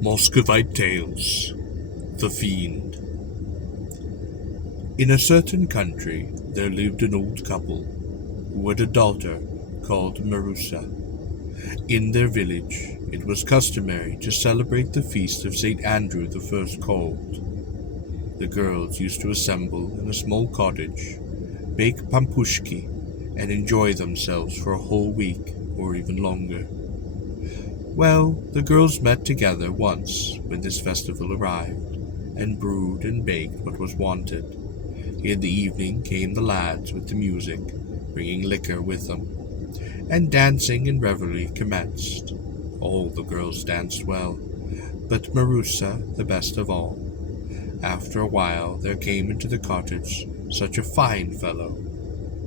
Moscovite Tales, The Fiend. In a certain country there lived an old couple who had a daughter called Marusa. In their village it was customary to celebrate the feast of St. Andrew the First Called. The girls used to assemble in a small cottage, bake pampushki, and enjoy themselves for a whole week or even longer. Well, the girls met together once when this festival arrived, and brewed and baked what was wanted. In the evening came the lads with the music, bringing liquor with them, and dancing and revelry commenced. All the girls danced well, but Marusa the best of all. After a while there came into the cottage such a fine fellow,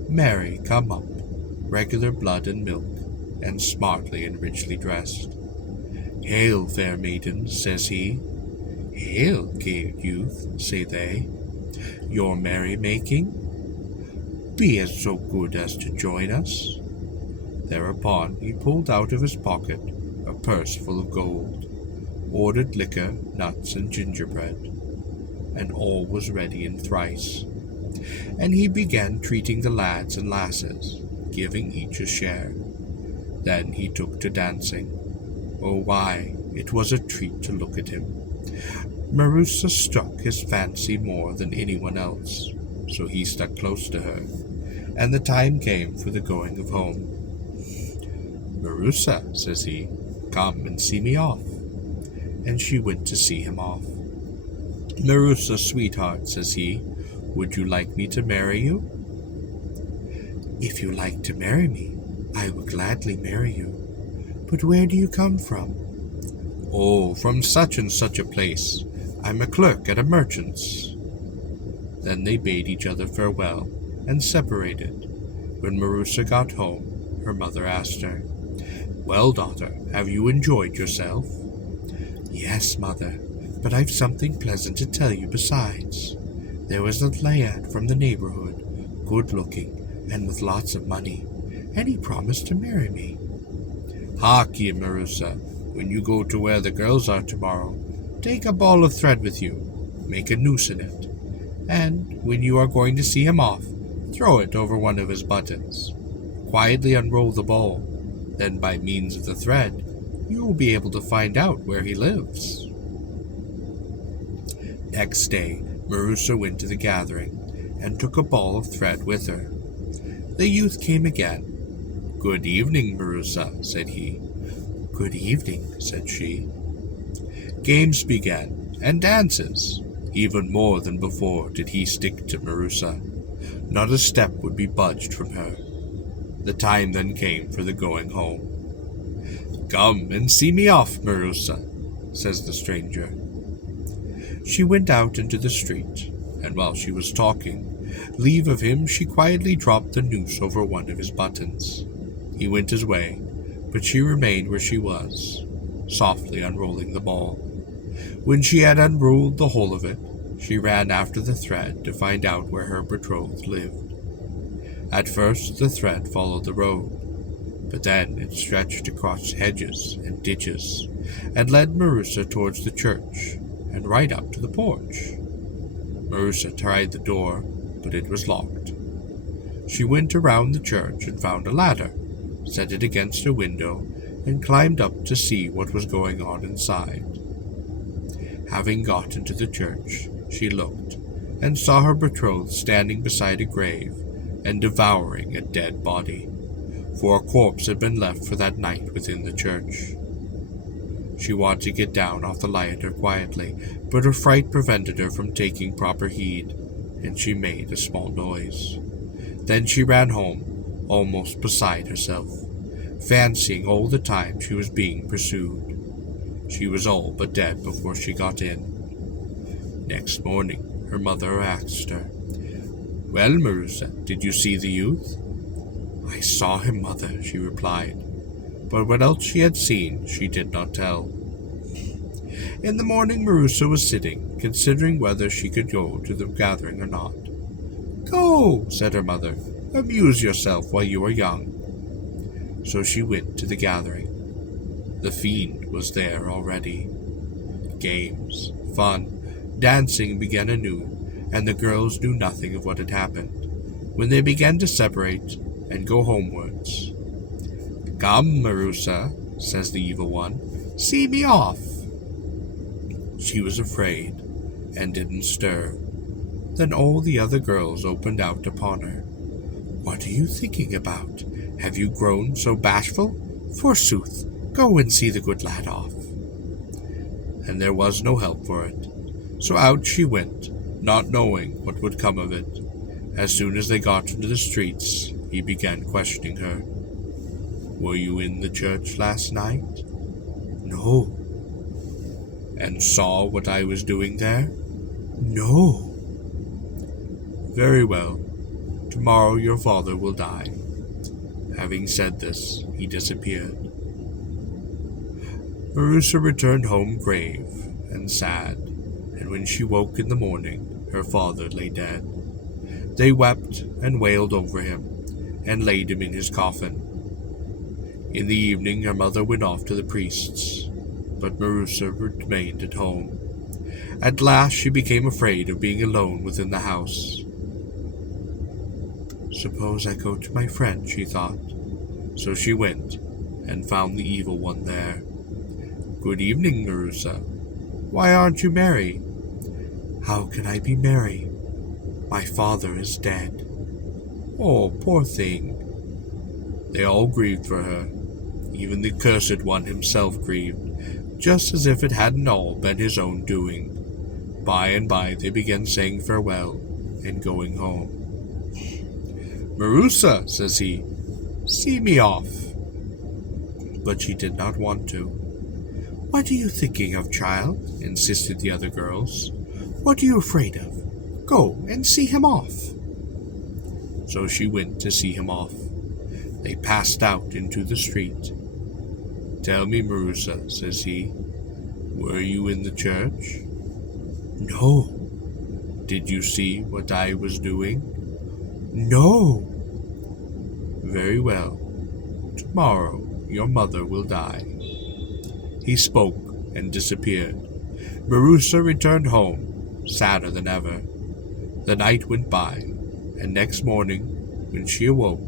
merry come up, regular blood and milk, and smartly and richly dressed. "Hail, fair maiden," says he. "Hail, gay youth," say they. "Your merry-making? Be as so good as to join us." Thereupon he pulled out of his pocket a purse full of gold, ordered liquor, nuts, and gingerbread, and all was ready in thrice. And he began treating the lads and lasses, giving each a share. Then he took to dancing. Oh, why, it was a treat to look at him. Marusa struck his fancy more than anyone else, so he stuck close to her, and the time came for the going of home. "Marusa," says he, "come and see me off." And she went to see him off. "Marusa, sweetheart," says he, "would you like me to marry you?" "If you like to marry me, I will gladly marry you. But where do you come from?" "Oh, from such and such a place. I'm a clerk at a merchant's." Then they bade each other farewell, and separated. When Marusa got home, her mother asked her, "Well, daughter, have you enjoyed yourself?" "Yes, mother, but I've something pleasant to tell you besides. There was a lad from the neighborhood, good-looking, and with lots of money, and he promised to marry me." "Hark ye, Marusa, when you go to where the girls are tomorrow, take a ball of thread with you, make a noose in it, and when you are going to see him off, throw it over one of his buttons. Quietly unroll the ball, then by means of the thread, you will be able to find out where he lives." Next day, Marusa went to the gathering, and took a ball of thread with her. The youth came again. "Good evening, Marusa," said he. "Good evening," said she. Games began, and dances. Even more than before did he stick to Marusa. Not a step would be budged from her. The time then came for the going home. "Come and see me off, Marusa," says the stranger. She went out into the street, and while she was talking leave of him, she quietly dropped the noose over one of his buttons. He went his way, but she remained where she was, softly unrolling the ball. When she had unrolled the whole of it, she ran after the thread to find out where her betrothed lived. At first the thread followed the road, but then it stretched across hedges and ditches, and led Marusa towards the church, and right up to the porch. Marusa tried the door, but it was locked. She went around the church and found a ladder, set it against her window, and climbed up to see what was going on inside. Having got into the church, she looked, and saw her betrothed standing beside a grave, and devouring a dead body, for a corpse had been left for that night within the church. She wanted to get down off the ladder quietly, but her fright prevented her from taking proper heed, and she made a small noise. Then she ran home, almost beside herself, fancying all the time she was being pursued. She was all but dead before she got in. Next morning, her mother asked her, "Well, Marusa, did you see the youth?" "I saw him, mother," she replied, but what else she had seen she did not tell. In the morning Marusa was sitting, considering whether she could go to the gathering or not. "Go," said her mother, "amuse yourself while you are young." So she went to the gathering. The Fiend was there already. Games, fun, dancing began anew, and the girls knew nothing of what had happened, when they began to separate and go homewards. "Come, Marusa," says the evil one, "see me off." She was afraid, and didn't stir. Then all the other girls opened out upon her. "What are you thinking about? Have you grown so bashful? Forsooth, go and see the good lad off." And there was no help for it, so out she went, not knowing what would come of it. As soon as they got into the streets, he began questioning her. "Were you in the church last night?" "No." "And saw what I was doing there?" "No." "Very well. Tomorrow your father will die." Having said this, he disappeared. Marusa returned home grave and sad, and when she woke in the morning, her father lay dead. They wept and wailed over him, and laid him in his coffin. In the evening her mother went off to the priest's, but Marusa remained at home. At last she became afraid of being alone within the house. "Suppose I go to my friend," she thought. So she went, and found the evil one there. "Good evening, Marusa. Why aren't you merry?" "How can I be merry? My father is dead." "Oh, poor thing." They all grieved for her. Even the cursed one himself grieved, just as if it hadn't all been his own doing. By and by they began saying farewell and going home. "Marusa," says he, "see me off." But she did not want to. "What are you thinking of, child?" insisted the other girls. "What are you afraid of? Go and see him off." So she went to see him off. They passed out into the street. "Tell me, Marusa," says he, "were you in the church?" "No." "Did you see what I was doing?" "No." "Very well. Tomorrow your mother will die." He spoke and disappeared. Marusa returned home, sadder than ever. The night went by, and next morning, when she awoke,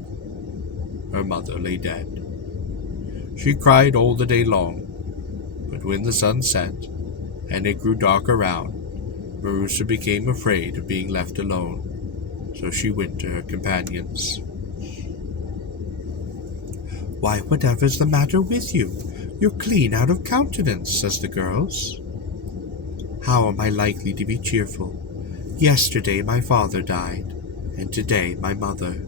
her mother lay dead. She cried all the day long, but when the sun set, and it grew dark around, Marusa became afraid of being left alone, so she went to her companions. "Why, whatever's the matter with you? You're clean out of countenance," says the girls. "How am I likely to be cheerful? Yesterday my father died, and today my mother."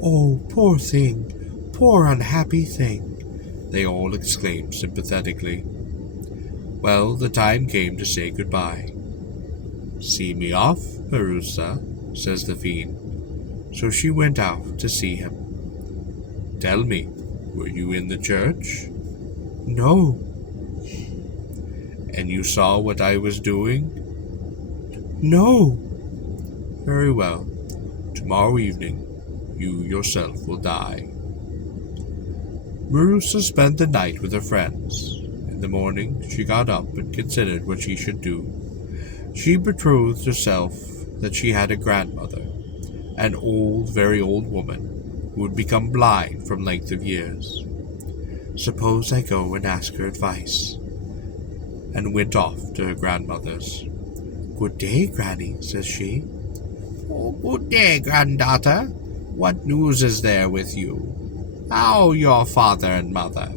"Oh, poor thing, poor unhappy thing," they all exclaimed sympathetically. Well, the time came to say goodbye. "See me off, Marusa," says the Fiend. So she went out to see him. "Tell me, were you in the church?" "No." "And you saw what I was doing?" "No." "Very well. Tomorrow evening, you yourself will die." Marusa spent the night with her friends. In the morning, she got up and considered what she should do. She betrothed herself that she had a grandmother, an old, very old woman, who would become blind from length of years. "Suppose I go and ask her advice," and went off to her grandmother's. "Good day, Granny," says she. "Oh, good day, granddaughter. What news is there with you? How your father and mother?"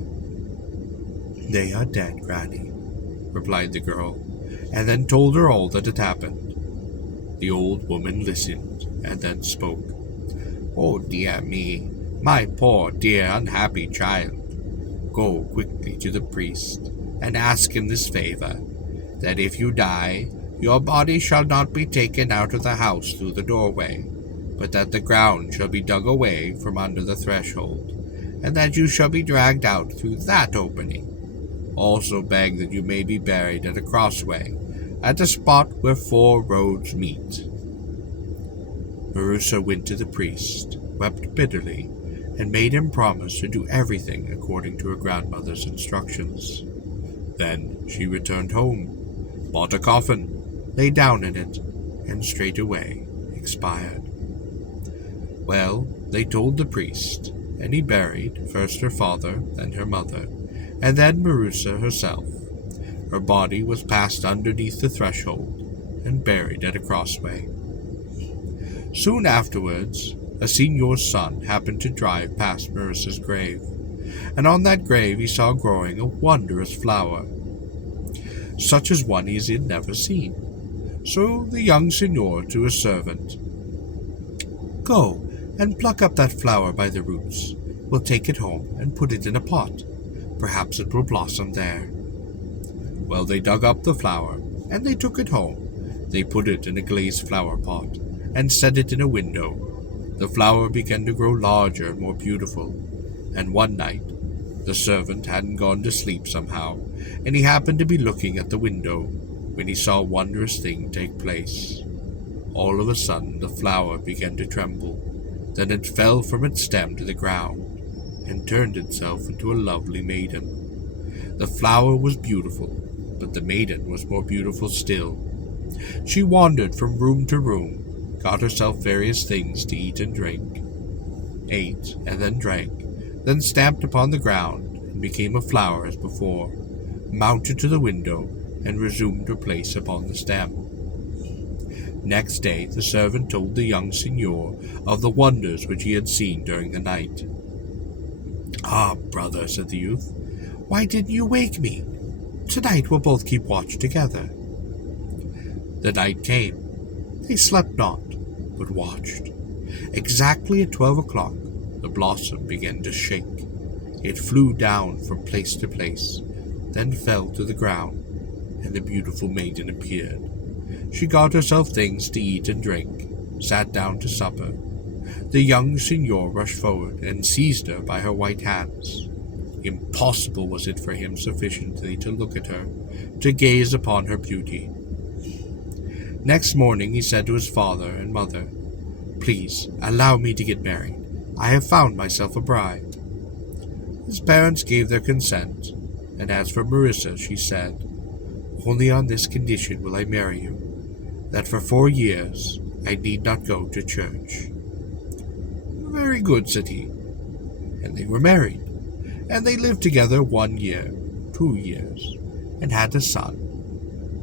"They are dead, Granny," replied the girl, and then told her all that had happened. The old woman listened, and then spoke. "Oh, dear me, my poor, dear, unhappy child. Go quickly to the priest, and ask him this favor, that if you die, your body shall not be taken out of the house through the doorway, but that the ground shall be dug away from under the threshold, and that you shall be dragged out through that opening. Also beg that you may be buried at a crossway, at a spot where 4 roads meet." Marusa went to the priest, wept bitterly, and made him promise to do everything according to her grandmother's instructions. Then she returned home, bought a coffin, lay down in it, and straightway expired. Well, they told the priest, and he buried first her father, then her mother, and then Marusa herself. Her body was passed underneath the threshold and buried at a crossway. Soon afterwards, a seigneur's son happened to drive past Marusa's grave, and on that grave he saw growing a wondrous flower, such as one he had never seen. So the young seigneur to his servant, "Go and pluck up that flower by the roots. We'll take it home and put it in a pot. Perhaps it will blossom there." Well, they dug up the flower, and they took it home. They put it in a glazed flower pot, and set it in a window. The flower began to grow larger and more beautiful, and one night, the servant hadn't gone to sleep somehow, and he happened to be looking at the window, when he saw a wondrous thing take place. All of a sudden, the flower began to tremble. Then it fell from its stem to the ground, and turned itself into a lovely maiden. The flower was beautiful, but the maiden was more beautiful still. She wandered from room to room, got herself various things to eat and drink, ate and then drank, then stamped upon the ground and became a flower as before, mounted to the window and resumed her place upon the stem. Next day the servant told the young seigneur of the wonders which he had seen during the night. "Ah, brother," said the youth, "why didn't you wake me? Tonight we'll both keep watch together." The night came. They slept not, but watched. Exactly at 12 o'clock, the blossom began to shake. It flew down from place to place, then fell to the ground, and the beautiful maiden appeared. She got herself things to eat and drink, sat down to supper. The young seigneur rushed forward and seized her by her white hands. Impossible was it for him sufficiently to look at her, to gaze upon her beauty. Next morning he said to his father and mother, "Please allow me to get married. I have found myself a bride." His parents gave their consent, and as for Marusa, she said, "Only on this condition will I marry you, that for 4 years I need not go to church." "Very good," said he. And they were married, and they lived together 1 year, 2 years, and had a son.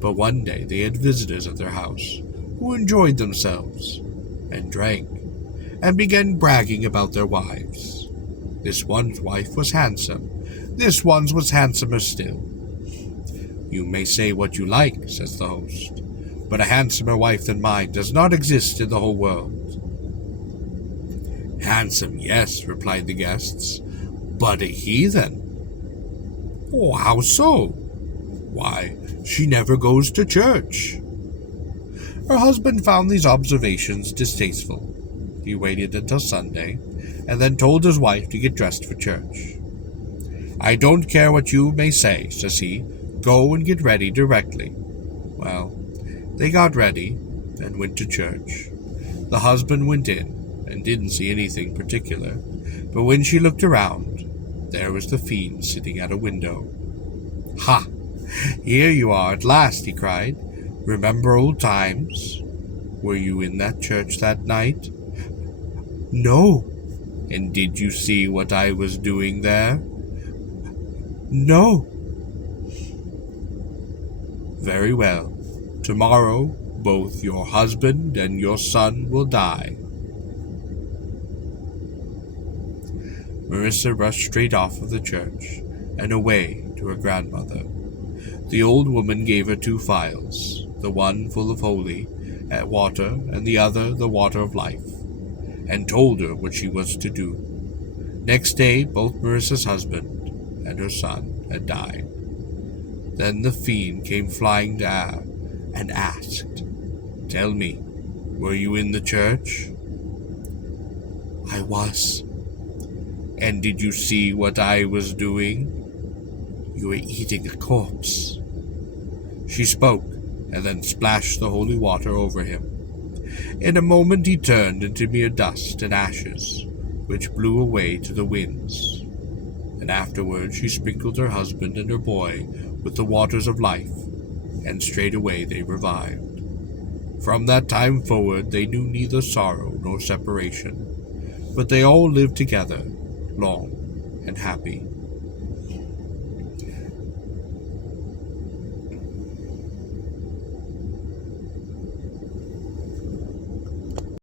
But one day they had visitors at their house, who enjoyed themselves, and drank, and began bragging about their wives. This one's wife was handsome, this one's was handsomer still. "You may say what you like," says the host, "but a handsomer wife than mine does not exist in the whole world." "Handsome, yes," replied the guests, "but a heathen." "Oh, how so?" "Why, she never goes to church." Her husband found these observations distasteful. He waited until Sunday, and then told his wife to get dressed for church. "I don't care what you may say," says he. "Go and get ready directly." Well, they got ready and went to church. The husband went in and didn't see anything particular, but when she looked around, there was the Fiend sitting at a window. "Ha! Here you are at last," he cried. "Remember old times? Were you in that church that night?" "No." "And did you see what I was doing there?" "No." "Very well. Tomorrow both your husband and your son will die." Marissa rushed straight off of the church and away to her grandmother. The old woman gave her 2 phials, the one full of holy water and the other the water of life, and told her what she was to do. Next day both Marissa's husband and her son had died. Then the Fiend came flying down and asked, "Tell me, were you in the church?" "I was." "And did you see what I was doing?" "You were eating a corpse." She spoke, and then splashed the holy water over him. In a moment he turned into mere dust and ashes, which blew away to the winds. And afterwards she sprinkled her husband and her boy with the waters of life, and straightway they revived. From that time forward they knew neither sorrow nor separation, but they all lived together, long and happy.